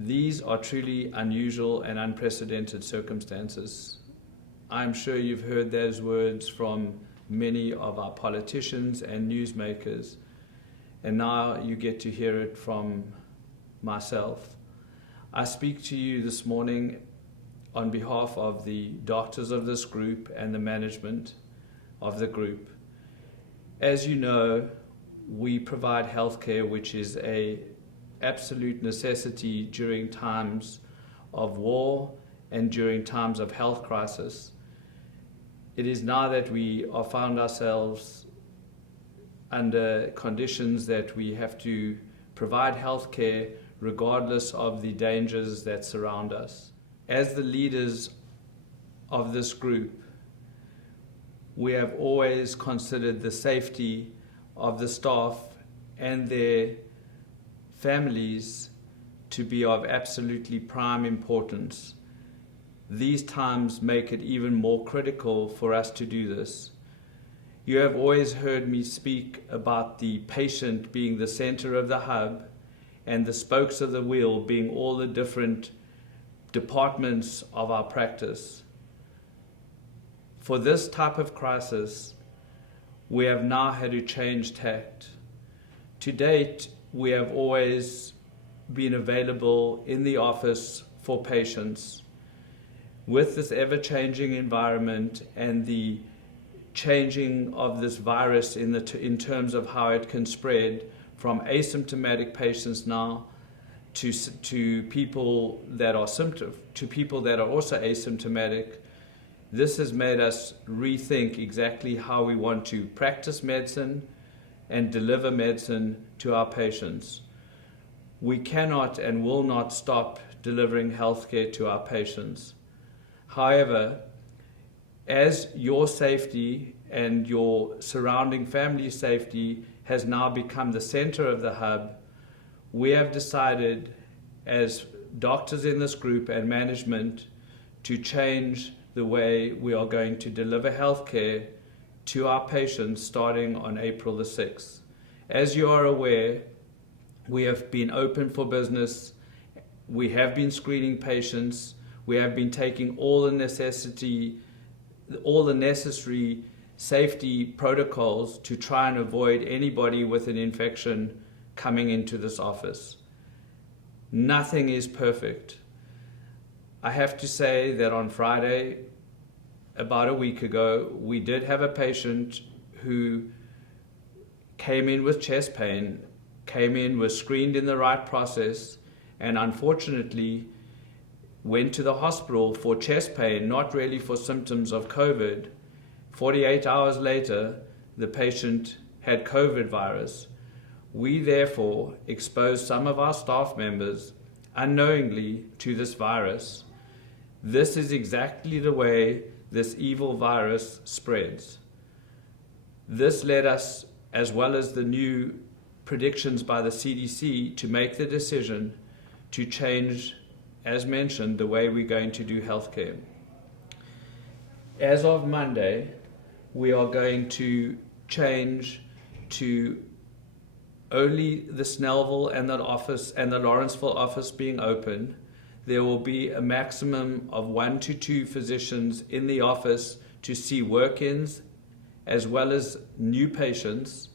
These are truly unusual and unprecedented circumstances. I'm sure you've heard those words from many of our politicians and newsmakers, and now you get to hear it from myself. I speak to you this morning on behalf of the doctors of this group and the management of the group. As you know, we provide healthcare which is an absolute necessity during times of war and during times of health crisis. It is now that we are found ourselves under conditions that we have to provide healthcare regardless of the dangers that surround us. As the leaders of this group, we have always considered the safety of the staff and their families to be of absolutely prime importance. These times make it even more critical for us to do this. You have always heard me speak about the patient being the center of the hub and the spokes of the wheel being all the different departments of our practice. For this type of crisis, we have now had to change tact. To date, we have always been available in the office for patients. With this ever-changing environment and the changing of this virus in terms of how it can spread from asymptomatic patients now to people that are also asymptomatic, this has made us rethink exactly how we want to practice medicine and deliver medicine to our patients. We cannot and will not stop delivering healthcare to our patients. However, as your safety and your surrounding family safety has now become the center of the hub, we have decided as doctors in this group and management to change the way we are going to deliver healthcare to our patients starting on April the 6th. As you are aware, we have been open for business, we have been screening patients, we have been taking all the necessary safety protocols to try and avoid anybody with an infection coming into this office. Nothing is perfect. I have to say that on Friday, about a week ago, we did have a patient who came in with chest pain, was screened in the right process, and unfortunately went to the hospital for chest pain, not really for symptoms of COVID. 48 hours later, the patient had COVID virus. We therefore exposed some of our staff members unknowingly to this virus. This is exactly the way this evil virus spreads. This led us, as well as the new predictions by the CDC, to make the decision to change, as mentioned, the way we're going to do healthcare. As of Monday, we are going to change to only the Snellville and the Lawrenceville office being open. There will be a maximum of 1 to 2 physicians in the office to see work-ins as well as new patients.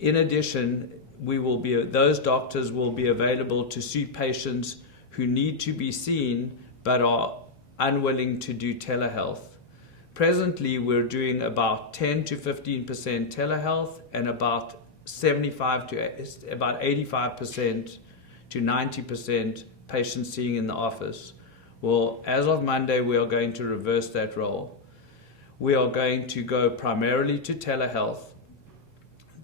In addition, those doctors will be available to see patients who need to be seen but are unwilling to do telehealth. Presently, we're doing about 10 to 15% telehealth and about 85% to 90% patients seeing in the office. Well, as of Monday, we are going to reverse that role. We are going to go primarily to telehealth.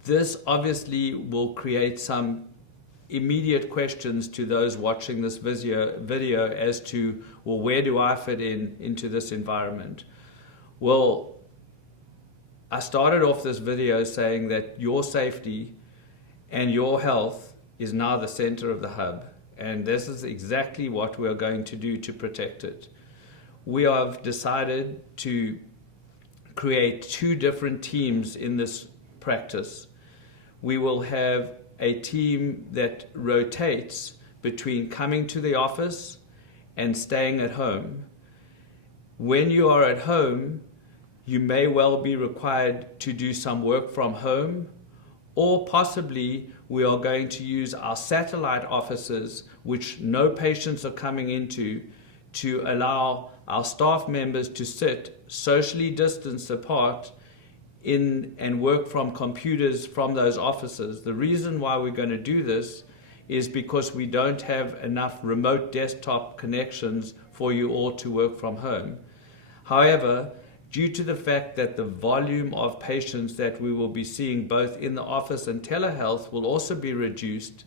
This obviously will create some immediate questions to those watching this video as to, well, where do I fit into this environment? Well, I started off this video saying that your safety and your health is now the center of the hub, and this is exactly what we're going to do to protect it. We have decided to create 2 different teams in this practice. We will have a team that rotates between coming to the office and staying at home. When you are at home, you may well be required to do some work from home, or possibly we are going to use our satellite offices, which no patients are coming into, to allow our staff members to sit socially distanced apart in and work from computers from those offices. The reason why we're going to do this is because we don't have enough remote desktop connections for you all to work from home. However, due to the fact that the volume of patients that we will be seeing both in the office and telehealth will also be reduced,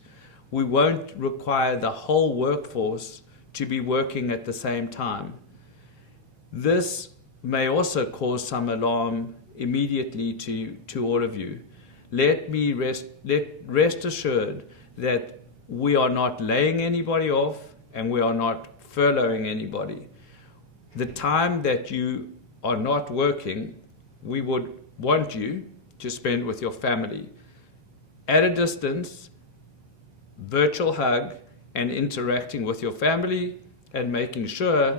we won't require the whole workforce to be working at the same time. This may also cause some alarm immediately to all of you. Rest assured that we are not laying anybody off and we are not furloughing anybody. The time that you are not working, we would want you to spend with your family at a distance, virtual hug, and interacting with your family and making sure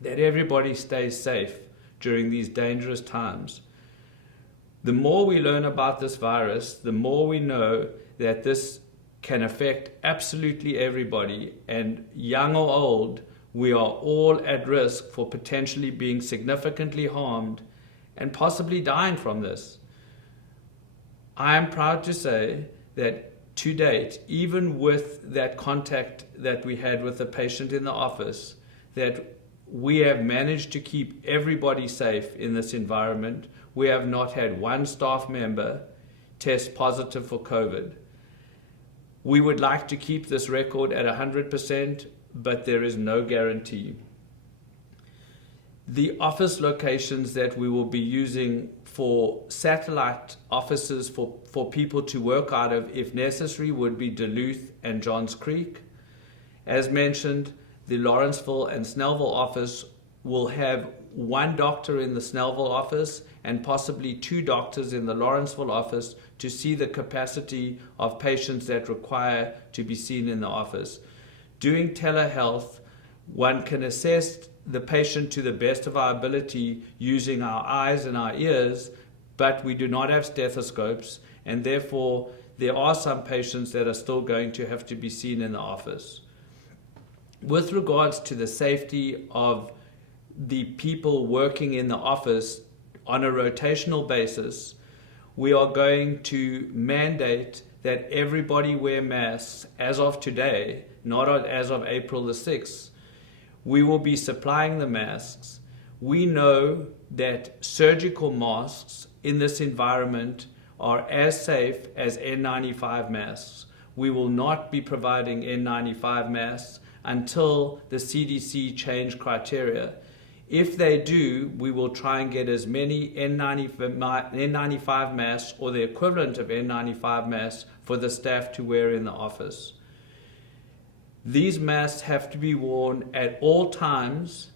that everybody stays safe during these dangerous times. The more we learn about this virus, the more we know that this can affect absolutely everybody, and young or old, we are all at risk for potentially being significantly harmed and possibly dying from this. I am proud to say that to date, even with that contact that we had with the patient in the office, that we have managed to keep everybody safe in this environment. We have not had one staff member test positive for COVID. We would like to keep this record at 100%, but there is no guarantee. The office locations that we will be using for satellite offices for people to work out of, if necessary, would be Duluth and Johns Creek. As mentioned, the Lawrenceville and Snellville office will have one doctor in the Snellville office and possibly two doctors in the Lawrenceville office to see the capacity of patients that require to be seen in the office. Doing telehealth, one can assess the patient to the best of our ability using our eyes and our ears, but we do not have stethoscopes, and therefore there are some patients that are still going to have to be seen in the office. With regards to the safety of the people working in the office on a rotational basis, we are going to mandate that everybody wear masks as of today, not as of April the 6th. We will be supplying the masks. We know that surgical masks in this environment are as safe as N95 masks. We will not be providing N95 masks until the CDC change criteria. If they do, we will try and get as many N95 masks or the equivalent of N95 masks for the staff to wear in the office. These masks have to be worn at all times,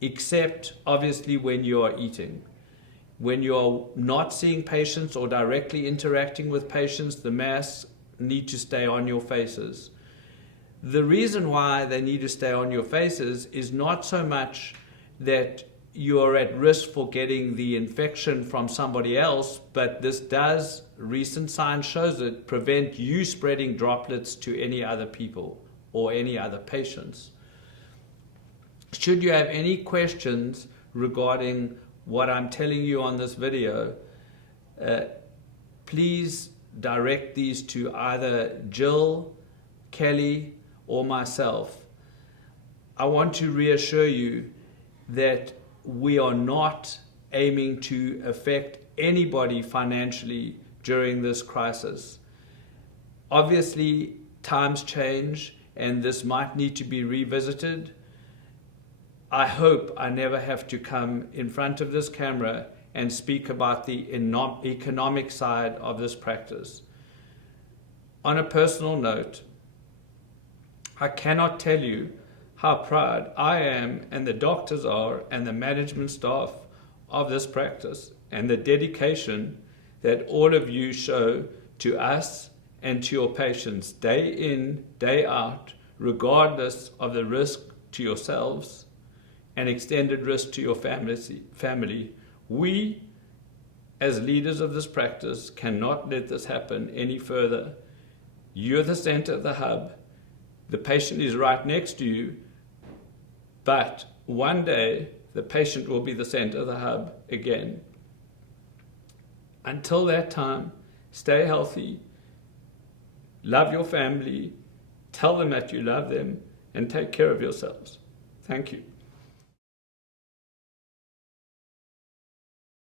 except obviously when you are eating. When you are not seeing patients or directly interacting with patients, the masks need to stay on your faces. The reason why they need to stay on your faces is not so much that you are at risk for getting the infection from somebody else, but this does, recent science shows it, prevent you spreading droplets to any other people or any other patients. Should you have any questions regarding what I'm telling you on this video, please direct these to either Jill, Kelly, or myself. I want to reassure you that we are not aiming to affect anybody financially during this crisis. Obviously, times change and this might need to be revisited. I hope I never have to come in front of this camera and speak about the economic side of this practice. On a personal note, I cannot tell you how proud I am and the doctors are and the management staff of this practice and the dedication that all of you show to us and to your patients day in, day out, regardless of the risk to yourselves and extended risk to your family. We, as leaders of this practice, cannot let this happen any further. You're the center of the hub. The patient is right next to you, but one day the patient will be the center of the hub again. Until that time, stay healthy, love your family, tell them that you love them, and take care of yourselves. Thank you.